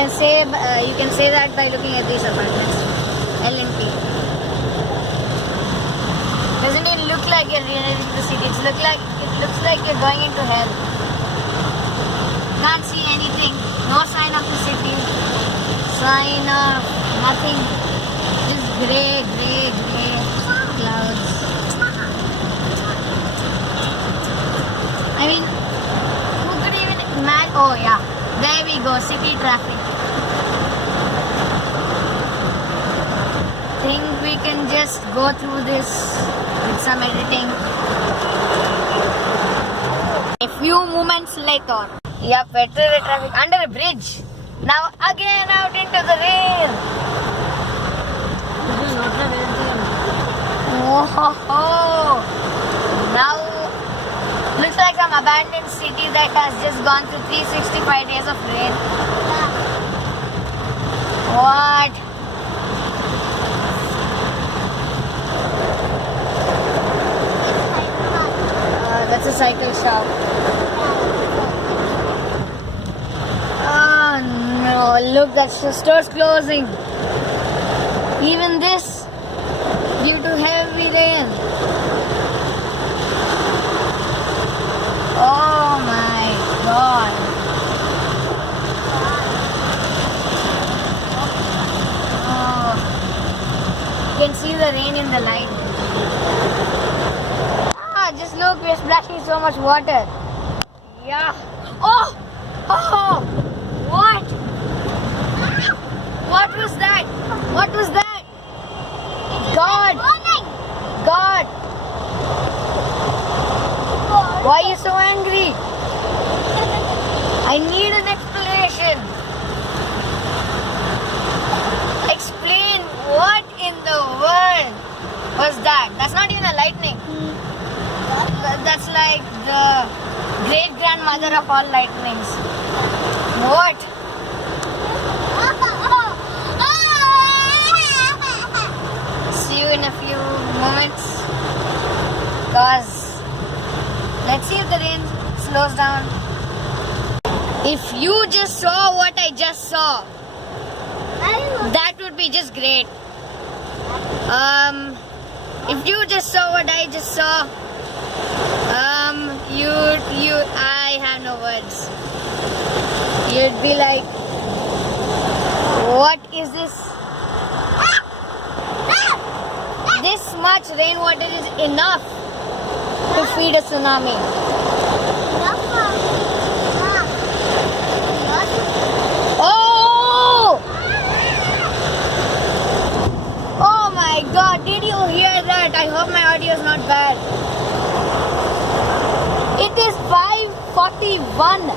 you can say that by looking at these apartments. L&T. Doesn't it look like you're re-entering the city? It looks like you're going into hell. Can't see anything. No sign of the city. Sign of nothing. Just grey clouds. I mean, who could even imagine? Oh yeah, there we go. City traffic. Think we can just go through this with some editing. A few moments later. Yeah, petrol traffic under a bridge. Now again out into the rain. Oh, now looks like some abandoned city that has just gone through 365 days of rain. What? That's a cycle shop. Oh no, look, that store's closing. Even this due to heavy rain. Oh my god. Oh. You can see the rain in the light. Just look, we're splashing so much water. Yeah. Oh! Oh! What? What was that? What was that? God! God! Why are you so angry? I need an explanation. Explain what in the world was that? That's not even a lightning. That's like the great-grandmother of all lightnings. What? See you in a few moments. Cause let's see if the rain slows down. If you just saw what I just saw, that would be just great. If you just saw what I just saw, I have no words. You'd be like, what is this? This much rainwater is enough to feed a tsunami. Oh! Oh my god, did you hear that? I hope my audio is not bad. It is 5:41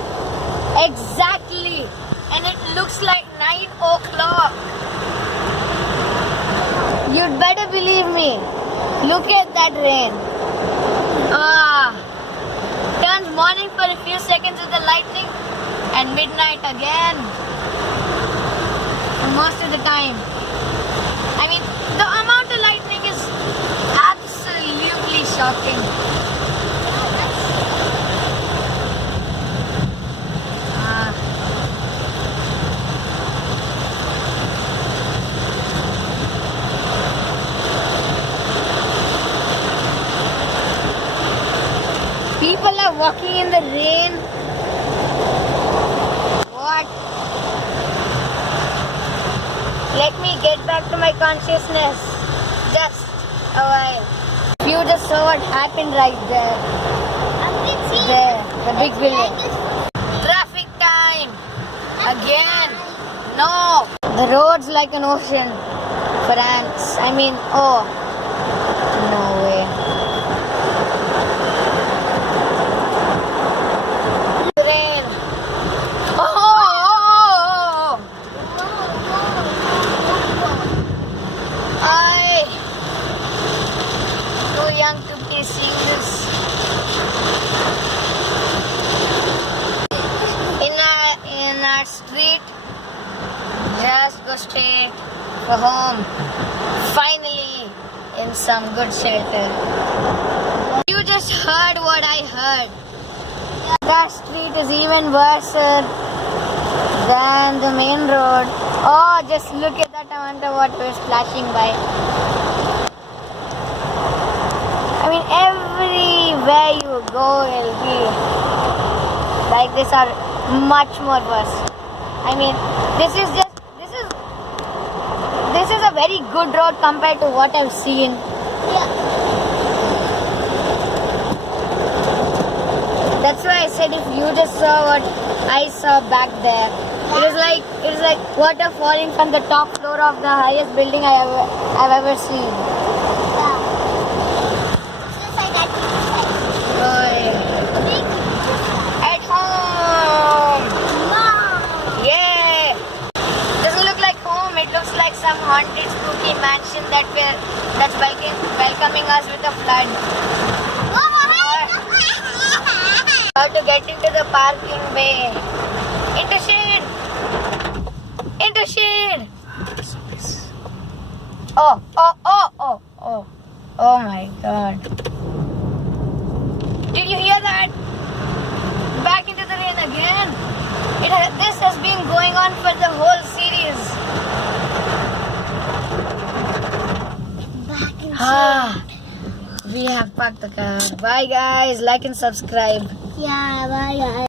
exactly, and it looks like 9 o'clock. You'd better believe me. Look at that rain. Turns morning for a few seconds with the lightning, and midnight again. Most of the time. I mean, the amount of lightning is absolutely shocking. People are walking in the rain. What? Let me get back to my consciousness. Just a while. You just saw what happened right there. There, the big building. Traffic time. Again. No. The road's like an ocean for ants. I mean, oh. No way. Street, just go straight for home. Finally, in some good shelter. You just heard what I heard. That street is even worse. Then the main road. Oh, just look at that amount of water splashing by. I mean, everywhere you go will be like this or much more worse. I mean, this is a very good road compared to what I've seen. Yeah. That's why I said if you just saw what I saw back there, it is like water falling from the top floor of the highest building I've ever seen. Yeah. Just like that. Oh, yeah. At home. Mom. Yeah. Doesn't look like home. It looks like some haunted, spooky mansion that's welcoming us with a flood. How to get into the parking bay? Into shade. Into shade. Oh my God. Did you hear that? Back into the rain again. This has been going on for the whole series. Back inside. We have parked the car. Bye guys. Like and subscribe. Yeah, bye guys.